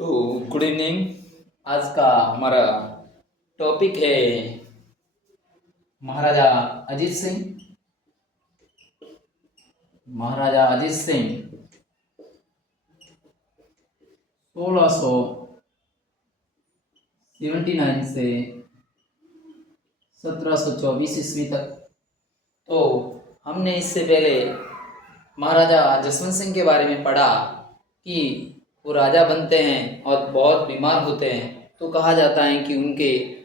तो good evening. आज का हमारा टॉपिक है महाराजा अजीत सिंह। महाराजा अजीत सिंह 1679 से 1724 ईस्वी तक। तो हमने इससे पहले महाराजा जसवंत सिंह के बारे में पढ़ा कि वो राजा बनते हैं और बहुत बीमार होते हैं, तो कहा जाता है कि उनके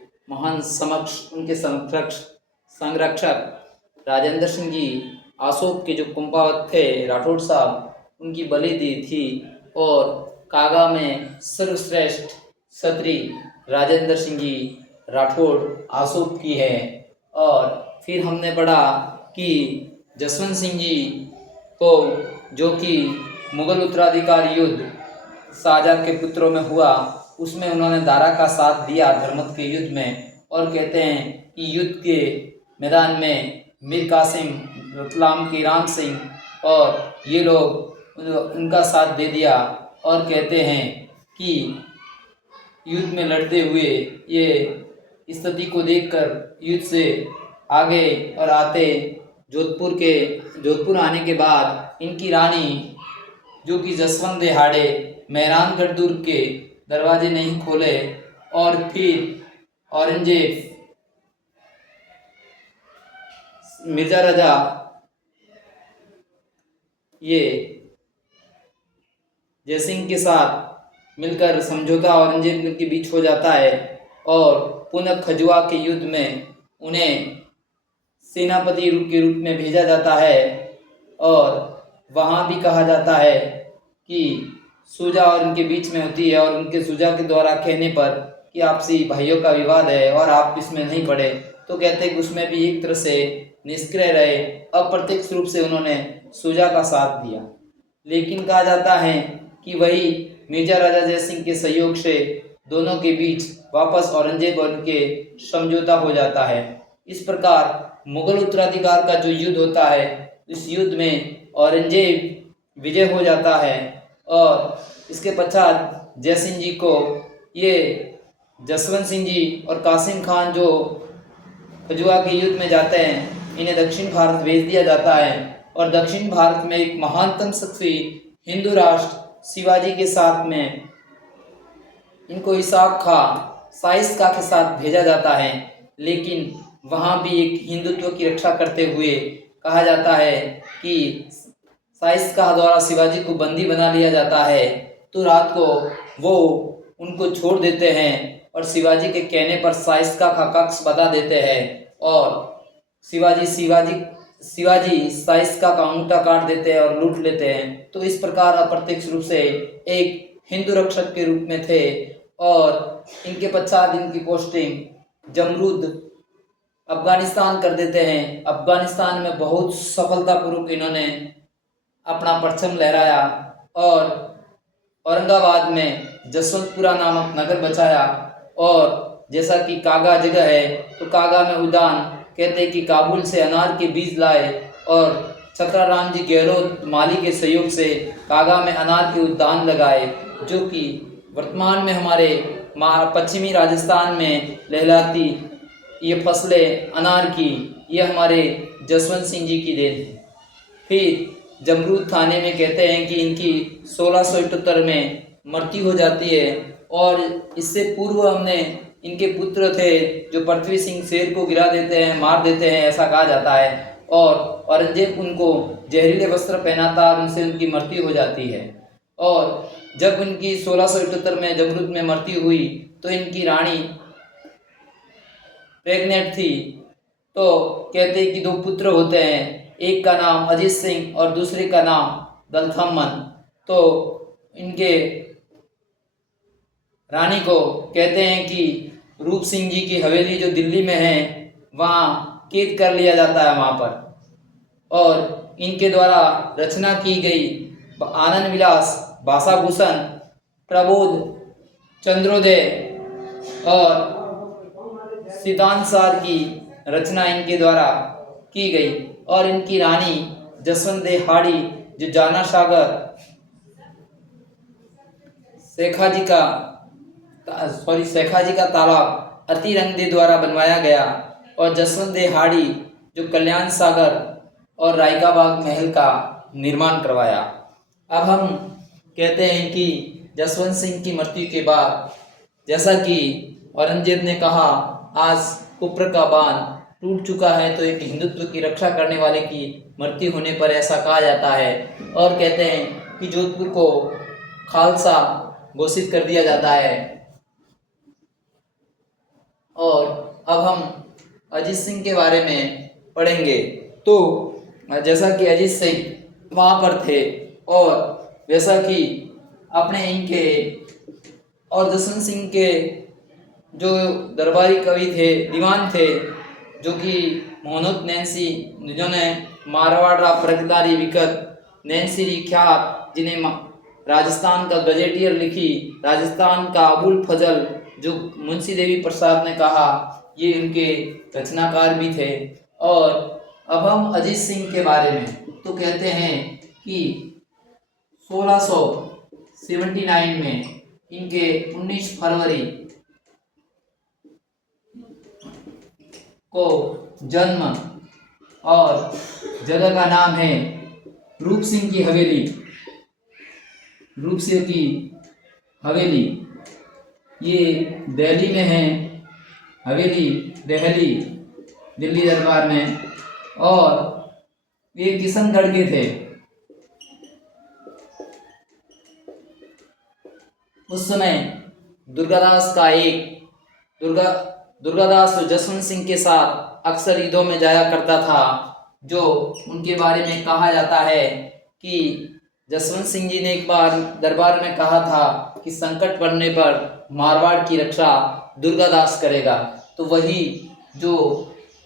उनके संरक्षक राजेंद्र सिंह जी आसोप के जो कुंपावत थे राठौड़ साहब, उनकी बलि दी थी और कागा में सर्वश्रेष्ठ क्षत्रिय राजेंद्र सिंह जी राठौड़ आसोप की है। और फिर हमने पढ़ा कि जसवंत सिंह जी को, जो कि मुगल उत्तराधिकार युद्ध शाहजहाँ के पुत्रों में हुआ, उसमें उन्होंने दारा का साथ दिया धर्मत के युद्ध में। और कहते हैं कि युद्ध के मैदान में मीर कासिम, रतलाम के राम सिंह और ये लोग उनका साथ दे दिया। और कहते हैं कि युद्ध में लड़ते हुए ये स्थिति को देखकर युद्ध से आगे और आते जोधपुर आने के बाद इनकी रानी, जो कि जसवंत दिहाड़े मेहरानगढ़ दुर्ग के दरवाजे नहीं खोले और फिर औरंगजेब मिर्जा राजा ये जयसिंह के साथ मिलकर समझौता औरंगजेब के बीच हो जाता है और पुनः खजुआ के युद्ध में उन्हें सेनापति के रूप में भेजा जाता है। और वहाँ भी कहा जाता है कि सुजा और उनके बीच में होती है और उनके सुजा के द्वारा कहने पर कि आपसी भाइयों का विवाद है और आप इसमें नहीं पड़े, तो कहते हैं कि उसमें भी एक तरह से निष्क्रिय रहे, अप्रत्यक्ष रूप से उन्होंने सुजा का साथ दिया। लेकिन कहा जाता है कि वही मिर्जा राजा जयसिंह के सहयोग से दोनों के बीच वापस औरंगजेब और उनके समझौता हो जाता है। इस प्रकार मुगल उत्तराधिकार का जो युद्ध होता है, इस युद्ध में औरंगजेब विजय हो जाता है और इसके पश्चात जयसिंह जी को ये जसवंत सिंह जी और कासिम खान जो खजुआ के युद्ध में जाते हैं, इन्हें दक्षिण भारत भेज दिया जाता है। और दक्षिण भारत में एक महानतम शक्ति हिंदू राष्ट्र शिवाजी के साथ में इनको इसाक खां साइस का के साथ भेजा जाता है। लेकिन वहाँ भी एक हिंदुत्व की रक्षा करते हुए कहा जाता है कि साइस का द्वारा शिवाजी को बंदी बना लिया जाता है, तो रात को वो उनको छोड़ देते हैं और शिवाजी के कहने पर साइस्का का कक्ष बता देते हैं और शिवाजी साइस्का का अंगूठा काट देते हैं और लूट लेते हैं। तो इस प्रकार अप्रत्यक्ष रूप से एक हिंदू रक्षक के रूप में थे। और इनके पश्चात इनकी पोस्टिंग जमरूद अफगानिस्तान कर देते हैं। अफगानिस्तान में बहुत सफलतापूर्वक इन्होंने अपना परचम लहराया और औरंगाबाद में जसवंतपुरा नामक नगर बचाया। और जैसा कि कागा जगह है, तो कागा में उद्यान कहते हैं कि काबुल से अनार के बीज लाए और चक्राराम जी गहलोत माली के सहयोग से कागा में अनार के उद्यान लगाए, जो कि वर्तमान में हमारे पश्चिमी राजस्थान में लहलाती ये फसलें अनार की, ये हमारे जसवंत सिंह जी की देन है। फिर जमरूद थाने में कहते हैं कि इनकी 1678 में मृत्यु हो जाती है। और इससे पूर्व हमने इनके पुत्र थे जो पृथ्वी सिंह शेर को गिरा देते हैं, मार देते हैं, ऐसा कहा जाता है। और औरंगजेब उनको जहरीले वस्त्र पहनाता और उनसे उनकी मृत्यु हो जाती है। और जब उनकी 1678 में जमरूद में मृत्यु हुई, तो इनकी रानी प्रेग्नेंट थी। तो कहते हैं कि दो पुत्र होते हैं, एक का नाम अजीत सिंह और दूसरे का नाम दलथम्मन। तो इनके रानी को कहते हैं कि रूप सिंह जी की हवेली जो दिल्ली में है, वहाँ कैद कर लिया जाता है वहाँ पर। और इनके द्वारा रचना की गई आनंद विलास, भाषाभूषण, प्रबोध, चंद्रोदय और सिद्धांतसार की रचना इनके द्वारा की गई। और इनकी रानी जसवंत देहाड़ी जो जाना सागर शेखा जी का तालाब अतिरंगदे द्वारा बनवाया गया और जसवंत दे हाड़ी जो कल्याण सागर और रायका बाग महल का निर्माण करवाया। अब हम कहते हैं कि जसवंत सिंह की मृत्यु के बाद जैसा कि औरंगजेब ने कहा आज कुप्र का बांध टूट चुका है, तो एक हिंदुत्व की रक्षा करने वाले की मृत्यु होने पर ऐसा कहा जाता है और कहते हैं कि जोधपुर को खालसा घोषित कर दिया जाता है। और अब हम अजीत सिंह के बारे में पढ़ेंगे। तो जैसा कि अजीत सिंह वहाँ पर थे और वैसा कि अपने इनके और जसवंत सिंह के जो दरबारी कवि थे, दीवान थे, जो कि मोहनूद नैन्सी, जिन्होंने मारवाड़ा प्रगदारी विकट नैन्सी ख्यात, जिन्हें राजस्थान का गजेटियर लिखी, राजस्थान का अबुल फजल जो मुंशी देवी प्रसाद ने कहा, ये उनके रचनाकार भी थे। और अब हम अजीत सिंह के बारे में तो कहते हैं कि 1679 में इनके 19 फरवरी को जन्म और जगह का नाम है रूप सिंह की हवेली। रूप सिंह की हवेली ये दिल्ली में है, हवेली दिल्ली दरबार में, और ये किशनगढ़ के थे। उस समय दुर्गादास जसवंत सिंह के साथ अक्सर युद्धों में जाया करता था, जो उनके बारे में कहा जाता है कि जसवंत सिंह जी ने एक बार दरबार में कहा था कि संकट पड़ने पर मारवाड़ की रक्षा दुर्गादास करेगा। तो वही जो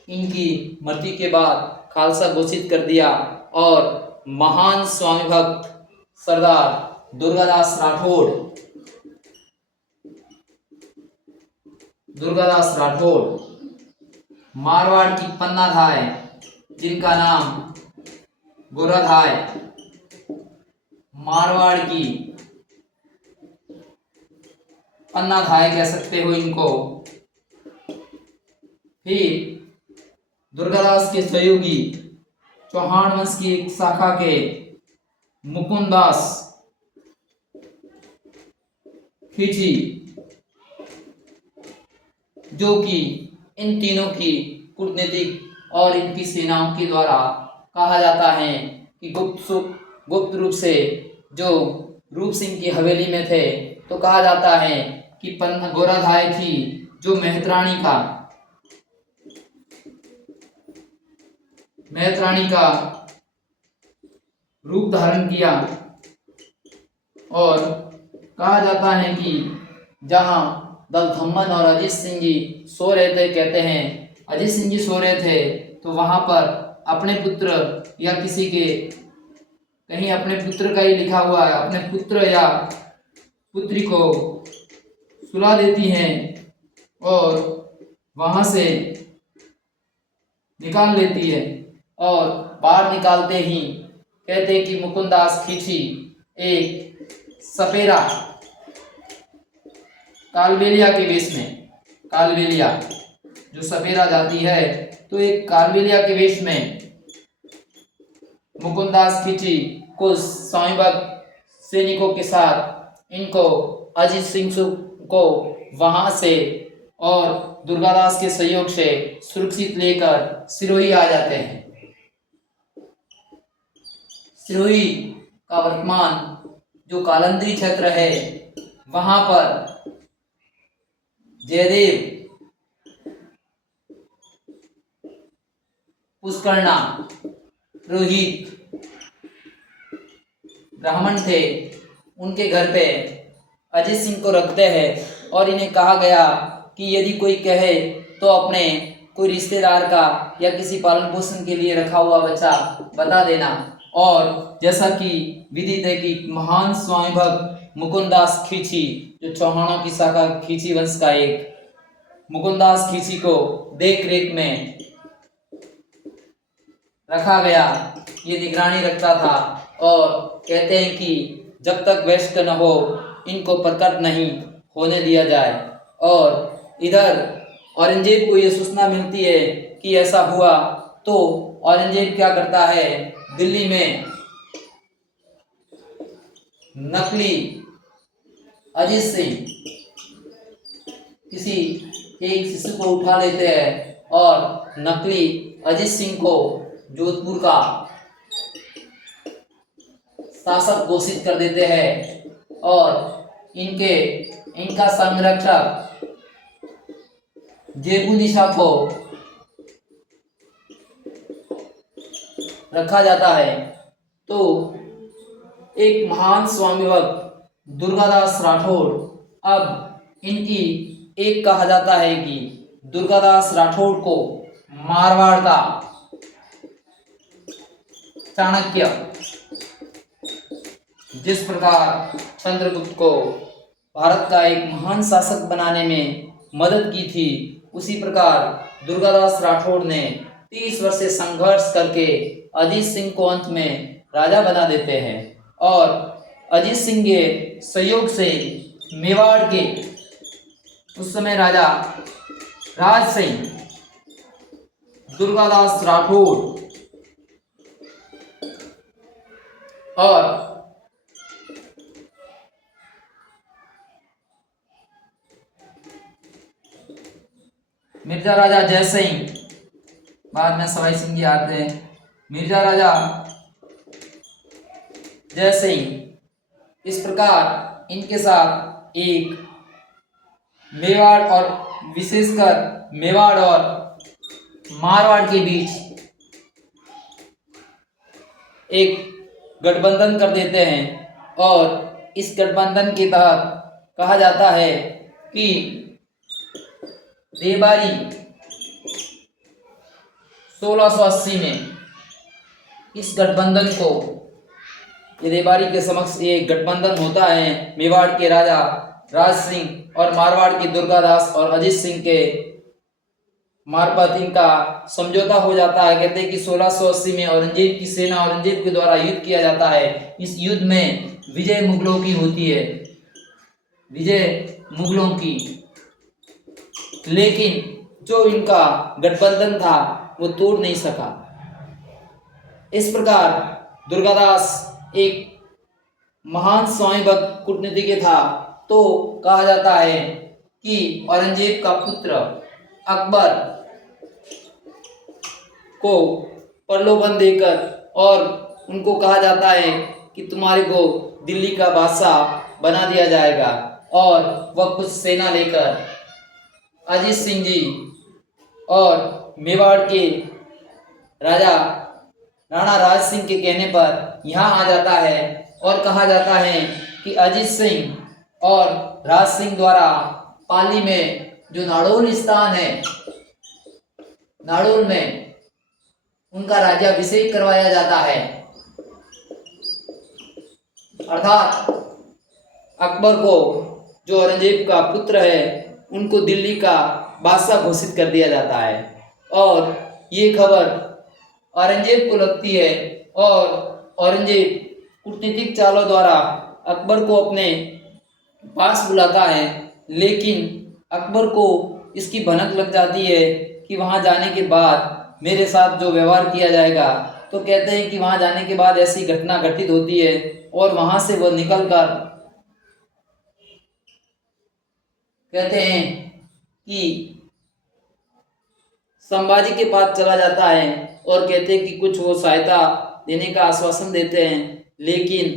इनकी मृत्यु के बाद खालसा घोषित कर दिया और महान स्वामी भक्त सरदार दुर्गादास राठौड़ मारवाड़ की पन्ना धाय, जिनका नाम गोराधाय, मारवाड़ की पन्ना धाय कह सकते हो इनको। फिर दुर्गादास के सहयोगी चौहान वंश की एक शाखा के मुकुंदास खींची, जो कि इन तीनों की कूटनीतिक और इनकी सेनाओं के द्वारा कहा जाता है कि गुप्त रूप से जो रूप सिंह की हवेली में थे, तो कहा जाता है कि गोराधाय थी जो मेहतरानी का रूप धारण किया। और कहा जाता है कि जहां दलथम्मन और अजीत सिंह जी सो रहे थे, कहते हैं अजीत सिंह जी सो रहे थे, तो वहां पर अपने पुत्र या किसी के कहीं अपने पुत्र का ही लिखा हुआ है, अपने पुत्र या पुत्री को सुला देती हैं और वहां से निकाल लेती है। और बाहर निकालते ही कहते कि मुकुंदास खींची एक सपेरा कालबेलिया के वेश में, कालबेलिया जो सपेरा जाती है, तो एक कालबेलिया के वेश में मुकुंदास खींची कुछ स्वामीभक्त सैनिकों के साथ इनको अजीत सिंह को वहां से और दुर्गादास के सहयोग से सुरक्षित लेकर सिरोही आ जाते हैं। सिरोही का वर्तमान जो कालंदरी क्षेत्र है, वहां पर जयदेव पुष्करना रोहित ब्राह्मण थे, उनके घर पे अजीत सिंह को रखते हैं और इन्हें कहा गया कि यदि कोई कहे तो अपने कोई रिश्तेदार का या किसी पालन पोषण के लिए रखा हुआ बच्चा बता देना। और जैसा कि विदित है कि महान स्वामी भक्त मुकुंदास खींची, जो चौहानों की शाखा खींची वंश का एक मुकुंदास खींची को देख रेख में रखा गया, ये निगरानी रखता था। और कहते हैं कि जब तक वयस्क न हो इनको प्रकट नहीं होने दिया जाए। और इधर औरंगजेब को ये सूचना मिलती है कि ऐसा हुआ, तो औरंगजेब क्या करता है, दिल्ली में नकली अजीत सिंह किसी एक शिशु को उठा लेते हैं और नकली अजीत सिंह को जोधपुर का शासक घोषित कर देते हैं और इनका संरक्षक जेबू निशा को रखा जाता है। तो एक महान स्वामी भक्त दुर्गादास राठौड़, अब इनकी एक कहा जाता है कि दुर्गादास राठौड़ को मारवाड़ का चाणक्य, जिस प्रकार चंद्रगुप्त को भारत का एक महान शासक बनाने में मदद की थी, उसी प्रकार दुर्गादास राठौड़ ने 30 वर्ष से संघर्ष करके अजीत सिंह को अंत में राजा बना देते हैं। और अजीत सिंह के सहयोग से मेवाड़ के उस समय राजा राज सिंह, दुर्गादास राठौड़ और मिर्जा राजा जय सिंह, बाद में सवाई सिंह जी आते हैं, मिर्जा राजा जय सिंह, इस प्रकार इनके साथ एक मेवाड़ और विशेषकर मेवाड़ और मारवाड़ के बीच एक गठबंधन कर देते हैं। और इस गठबंधन के तहत कहा जाता है कि रेबारी 1680 में इस गठबंधन को, रेबारी के समक्ष एक गठबंधन होता है, मेवाड़ के राजा राज सिंह और मारवाड़ के दुर्गादास और अजीत सिंह के मार्फत इनका समझौता हो जाता है। कहते हैं कि 1680 में औरंगजेब की सेना, औरंगजेब के द्वारा युद्ध किया जाता है। इस युद्ध में विजय मुगलों की होती है, विजय मुगलों की, लेकिन जो इनका गठबंधन था वो तोड़ नहीं सका। इस प्रकार दुर्गादास एक महान स्वामी भक्त कूटनीतिज्ञ था। तो कहा जाता है कि औरंगजेब का पुत्र अकबर को प्रलोभन देकर, और उनको कहा जाता है कि तुम्हारे को दिल्ली का बादशाह बना दिया जाएगा, और वह कुछ सेना लेकर अजीत सिंह जी और मेवाड़ के राजा राणा राज सिंह के कहने पर यहाँ आ जाता है। और कहा जाता है कि अजीत सिंह और राज सिंह द्वारा पाली में जो नाड़ोल स्थान है, नाड़ोल में उनका राज्याभिषेक करवाया जाता है, अर्थात अकबर को, जो औरंगजेब का पुत्र है, उनको दिल्ली का बादशाह घोषित कर दिया जाता है। और ये खबर औरंगजेब को लगती है और औरंगजेब कूटनीतिक चालों द्वारा अकबर को अपने पास बुलाता है। लेकिन अकबर को इसकी भनक लग जाती है कि वहाँ जाने के बाद मेरे साथ जो व्यवहार किया जाएगा, तो कहते हैं कि वहाँ जाने के बाद ऐसी घटना घटित होती है और वहाँ से वह निकलकर कहते हैं कि संभाजी के पास चला जाता है और कहते हैं कि कुछ वो सहायता देने का आश्वासन देते हैं। लेकिन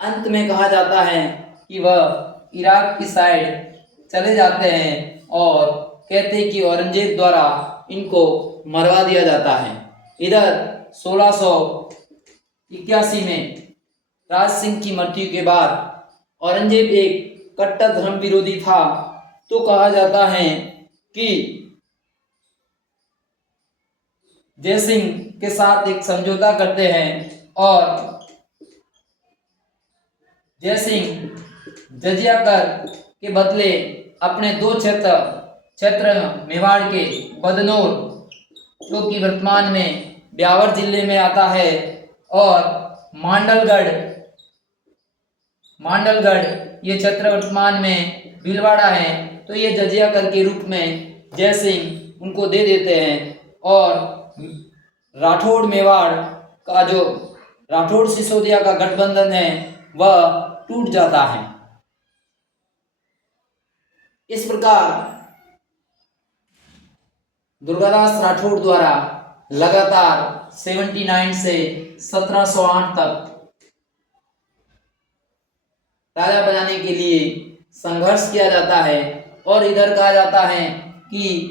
अंत में कहा जाता है कि वह इराक की साइड चले जाते हैं और कहते हैं कि औरंगजेब द्वारा इनको मरवा दिया जाता है। इधर 1681 में राज सिंह की मृत्यु के बाद औरंगजेब एक कट्टर धर्म विरोधी था। तो कहा जाता है कि जय सिंह के साथ एक समझौता करते हैं और जय सिंह जजिया कर के बदले अपने 2 क्षेत्र मेवाड़ के बदनौर, जो कि वर्तमान में ब्यावर जिले में आता है, और मांडलगढ़ ये क्षेत्र वर्तमान में भीलवाड़ा है, तो ये जजिया कर के रूप में जय सिंह उनको दे देते हैं और राठौड़ मेवाड़ का जो राठौड़ सिसोदिया का गठबंधन है वह टूट जाता है। इस प्रकार दुर्गादास राठौड़ द्वारा लगातार 79 से 1708 तक राजा बनाने के लिए संघर्ष किया जाता है। और इधर कहा जाता है कि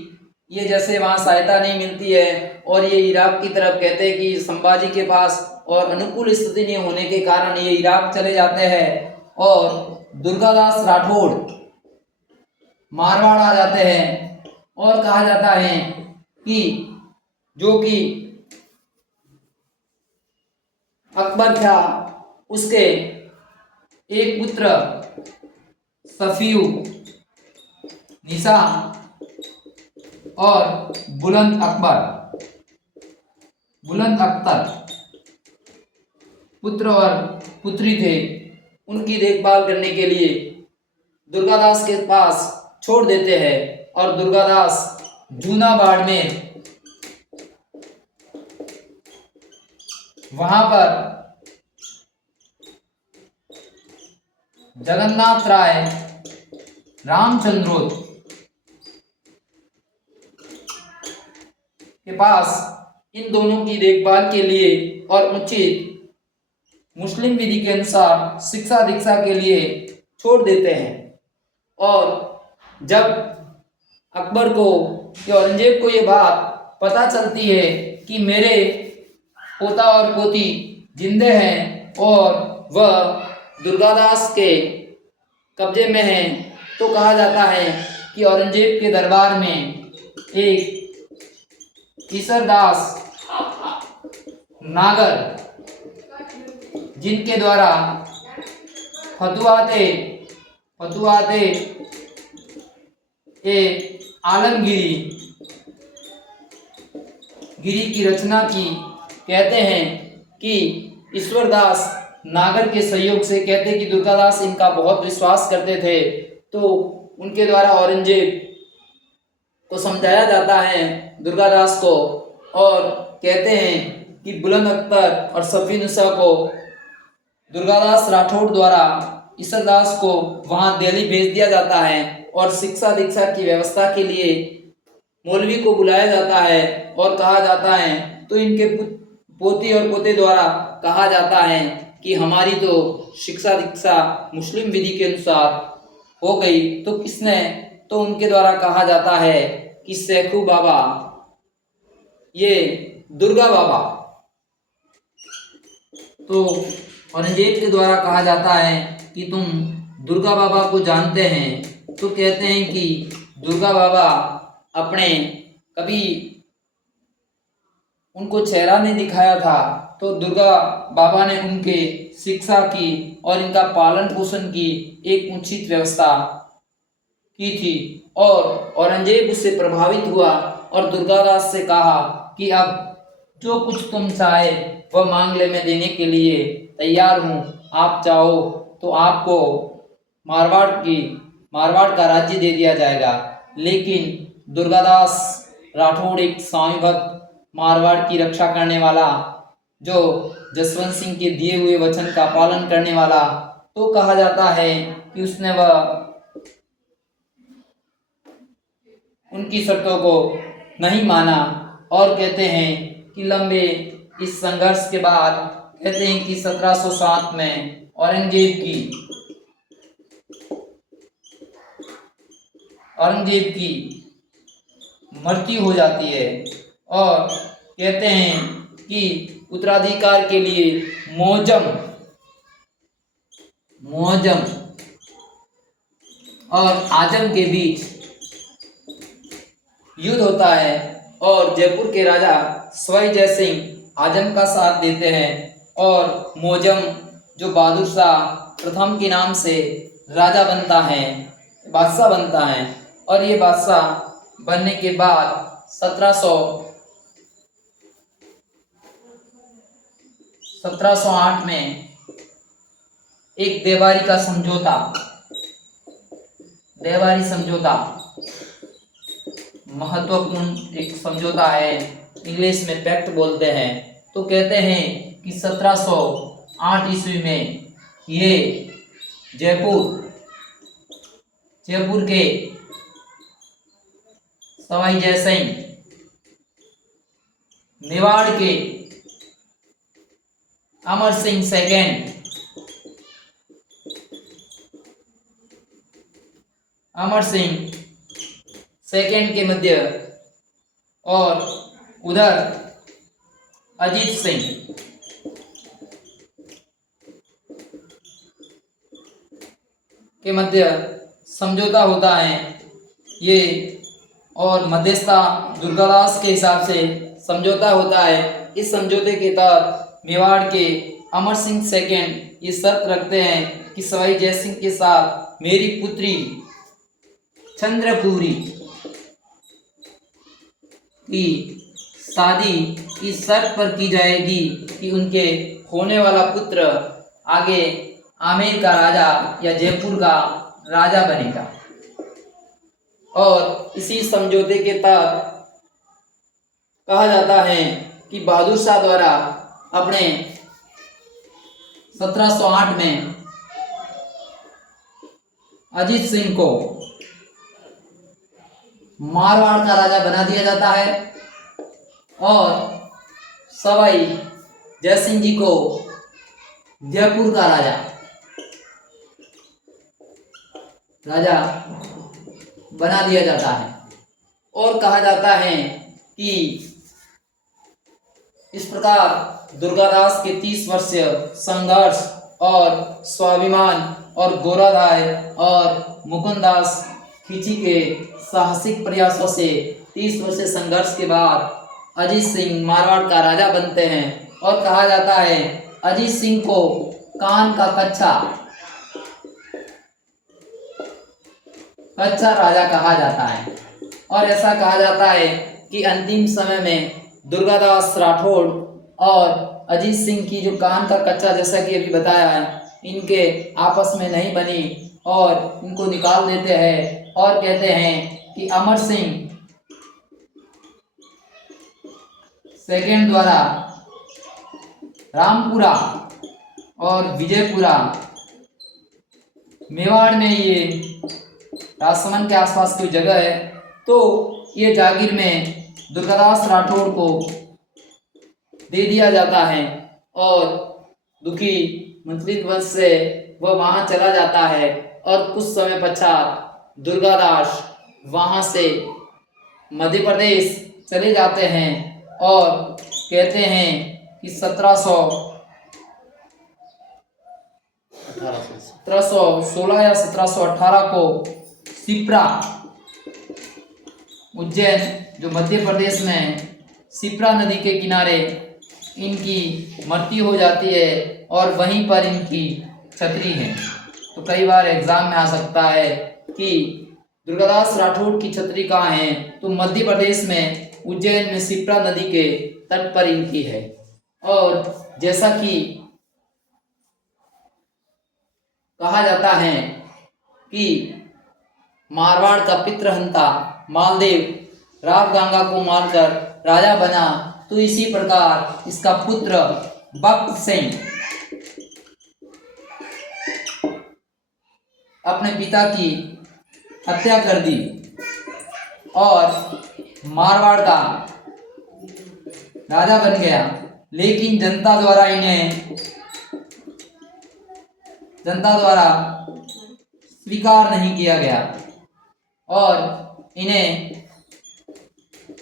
ये जैसे वहाँ सहायता नहीं मिलती है और ये इराक की तरफ कहते हैं कि संभाजी के पास और अनुकूल स्थिति नहीं होने के कारण ये इराक चले जाते हैं और दुर्गादास राठौड़ मारवाड़ आ जाते हैं। और कहा जाता है कि जो कि अकबर था उसके एक पुत्र सफियु निशा और बुलंद अख्तर पुत्र और पुत्री थे, उनकी देखभाल करने के लिए दुर्गादास के पास छोड़ देते हैं और दुर्गादास जूनाबाड़ में वहां पर जगन्नाथ राय रामचंद्रोत के पास इन दोनों की देखभाल के लिए और उचित मुस्लिम विधि के अनुसार शिक्षा दीक्षा के लिए छोड़ देते हैं। और जब अकबर को या औरंगजेब को ये बात पता चलती है कि मेरे पोता और पोती जिंदे हैं और वह दुर्गादास के कब्जे में हैं, तो कहा जाता है कि औरंगजेब के दरबार में एक ईसरदास नागर जिनके द्वारा फतुआते गिरी की रचना की। कहते हैं कि ईश्वरदास नागर के सहयोग से, कहते हैं कि दुर्गादास इनका बहुत विश्वास करते थे, तो उनके द्वारा औरंगजेब को समझाया जाता है दुर्गादास को और कहते हैं कि बुलंद अख्तर और सफी नुसा को दुर्गादास राठौड़ द्वारा ईसरदास को वहां दिल्ली भेज दिया जाता है और शिक्षा दीक्षा की व्यवस्था के लिए मौलवी को बुलाया जाता है और कहा जाता है, तो इनके पोती और पोते द्वारा कहा जाता है कि हमारी तो शिक्षा दीक्षा मुस्लिम विधि के अनुसार हो गई, तो किसने, तो उनके द्वारा कहा जाता है कि शेखू बाबा, ये दुर्गा बाबा, तो औरंगजेब के द्वारा कहा जाता है कि तुम दुर्गा बाबा को जानते हैं, तो कहते हैं कि दुर्गा बाबा अपने कभी उनको चेहरा नहीं दिखाया था, तो दुर्गा बाबा ने उनके शिक्षा की और इनका पालन पोषण की एक उचित व्यवस्था की थी। और औरंगजेब उससे प्रभावित हुआ और दुर्गादास से कहा कि अब जो कुछ तुम चाहे वह मांग ले, मैं देने के लिए तैयार हूँ, आप चाहो तो आपको मारवाड़ का राज्य दे दिया जाएगा। लेकिन दुर्गादास राठौड़ एक स्वामी भक्त, मारवाड़ की रक्षा करने वाला, जो जसवंत सिंह के दिए हुए वचन का पालन करने वाला, तो कहा जाता है कि उसने वह उनकी शर्तों को नहीं माना। और कहते हैं कि लंबे इस संघर्ष के बाद, कहते हैं कि 1707 में औरंगजेब की मृत्यु हो जाती है और कहते हैं कि उत्तराधिकार के लिए मोहजम और आजम के बीच युद्ध होता है और जयपुर के राजा सवाई जय सिंह आजम का साथ देते हैं और मोहजम जो बहादुर शाह प्रथम के नाम से राजा बनता है, बादशाह बनता है। और ये बादशाह बनने के बाद 1708 में एक देवारी का समझौता रेवाड़ी समझौता महत्वपूर्ण एक समझौता है, इंग्लिश में पैक्ट बोलते हैं। तो कहते हैं कि 1708 ईस्वी में ये जयपुर के सवाई जयसिंह, मेवाड़ के अमर सिंह सेकेंड के मध्य और उधर अजीत सिंह के मध्य समझौता होता है ये, और मध्यस्थता दुर्गादास के हिसाब से समझौता होता है। इस समझौते के तहत मेवाड़ के अमर सिंह सेकेंड ये शर्त रखते हैं कि सवाई जयसिंह के साथ मेरी पुत्री चंद्रपुरी की शादी इस शर्त पर की जाएगी कि उनके होने वाला पुत्र आगे आमेर का राजा या जयपुर का राजा बनेगा। और इसी समझौते के तहत कहा जाता है कि बहादुर शाह द्वारा अपने 1708 में अजीत सिंह को मारवाड़ का राजा बना दिया जाता है और सवाई जयसिंह जी को जयपुर का राजा बना दिया जाता है। और कहा जाता है कि इस प्रकार दुर्गादास के 30 वर्षीय संघर्ष और स्वाभिमान और गोराधाय और मुकुंदास खिची के साहसिक प्रयासों से 30 वर्षीय संघर्ष के बाद अजीत सिंह मारवाड़ का राजा बनते हैं। और कहा जाता है अजीत सिंह को कान का कच्चा राजा कहा जाता है। और ऐसा कहा जाता है कि अंतिम समय में दुर्गादास राठौड़ और अजीत सिंह की जो कान का कच्चा, जैसा कि अभी बताया है, इनके आपस में नहीं बनी और इनको निकाल देते हैं और कहते हैं कि अमर सिंह सेकेंड द्वारा रामपुरा और विजयपुरा मेवाड़ में ये राजसमंद के आसपास कोई जगह है, तो ये जागीर में दुर्गादास राठौड़ को दे दिया जाता है। और दुखी मंत्री वंश से वह वहाँ चला जाता है और कुछ समय पश्चात दुर्गादास वहाँ से मध्य प्रदेश चले जाते हैं और कहते हैं कि 1716 या 1718 को सिप्रा उज्जैन, जो मध्य प्रदेश में सिप्रा नदी के किनारे इनकी मृत्यु हो जाती है और वहीं पर इनकी छतरी है। तो कई बार एग्जाम में आ सकता है कि दुर्गादास राठौड़ की छतरी कहाँ है, तो मध्य प्रदेश में उज्जैन में सिप्रा नदी के तट पर इनकी है। और जैसा कि कहा जाता है कि मारवाड़ का पितृहंता मालदेव रावगंगा को मारकर राजा बना, तो इसी प्रकार इसका पुत्र बख्त सिंह अपने पिता की हत्या कर दी और मारवाड़ का राजा बन गया। लेकिन जनता द्वारा स्वीकार नहीं किया गया और इन्हें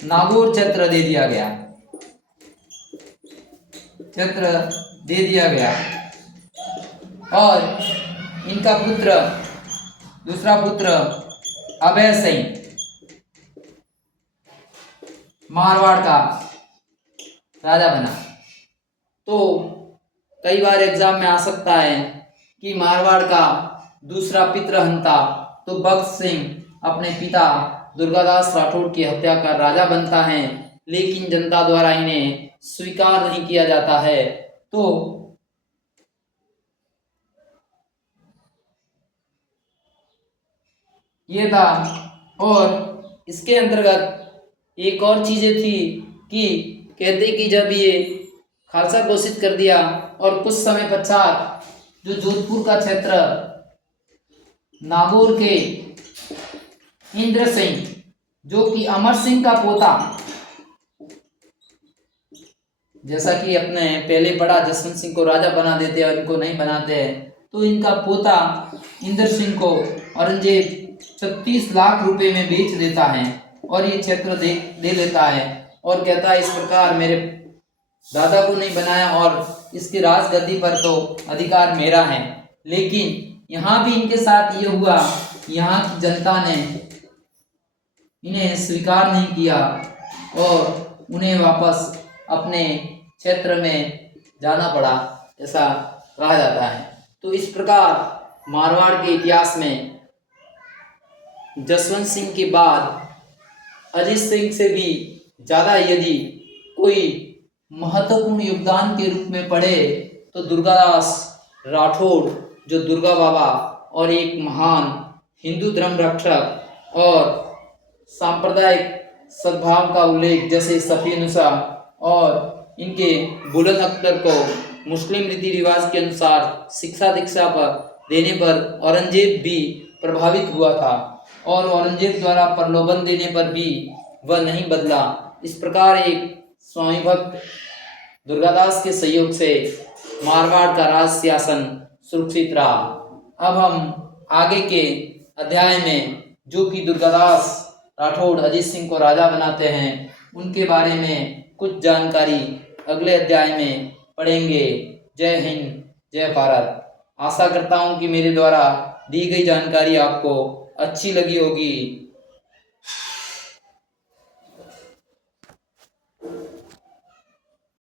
नागौर छत्र दे दिया गया और इनका दूसरा पुत्र अभय सिंह मारवाड़ का राजा बना। तो कई बार एग्जाम में आ सकता है कि मारवाड़ का दूसरा पितृहंता तो बख्त सिंह अपने पिता दुर्गादास राठौड़ की हत्या कर राजा बनता है, लेकिन जनता द्वारा इन्हें स्वीकार नहीं किया जाता है। तो ये था। और इसके अंतर्गत एक और चीज़ें थी कि कहते कि जब ये खालसा घोषित कर दिया और कुछ समय पश्चात जो जोधपुर का क्षेत्र नागौर के इंद्र सिंह, जो कि अमर सिंह का पोता, जैसा कि अपने पहले पढ़ा जसवंत सिंह को राजा बना देते हैं और इनको नहीं बनाते हैं, तो इनका पोता इंद्र सिंह को औरंगजेब 36 लाख रुपए में बेच देता है और ये क्षेत्र दे लेता है और कहता है इस प्रकार मेरे दादा को नहीं बनाया और इसकी राजगद्दी पर तो अधिकार मेरा है। लेकिन यहाँ भी इनके साथ ये हुआ, यहाँ की जनता ने इन्हें स्वीकार नहीं किया और उन्हें वापस अपने क्षेत्र में जाना पड़ा, ऐसा कहा जाता है। तो इस प्रकार मारवाड़ के इतिहास में जसवंत सिंह के बाद अजीत सिंह से भी ज़्यादा यदि कोई महत्वपूर्ण योगदान के रूप में पढ़े तो दुर्गादास राठौड़, जो दुर्गा बाबा और एक महान हिंदू धर्म रक्षक और सांप्रदायिक सद्भाव का उल्लेख जैसे सफ़ी नुसा और इनके बुलंद अख्तर को मुस्लिम रीति रिवाज के अनुसार शिक्षा दीक्षा पर देने पर औरंगजेब भी प्रभावित हुआ था और औरंगजेब द्वारा प्रलोभन देने पर भी वह नहीं बदला। इस प्रकार एक स्वामी भक्त दुर्गादास के सहयोग से मारवाड़ का राज शासन सुरक्षित रहा। अब हम आगे के अध्याय में जो कि दुर्गादास राठौड़ अजीत सिंह को राजा बनाते हैं उनके बारे में कुछ जानकारी अगले अध्याय में पढ़ेंगे। जय हिंद, जय भारत। आशा करता हूँ कि मेरे द्वारा दी गई जानकारी आपको अच्छी लगी होगी।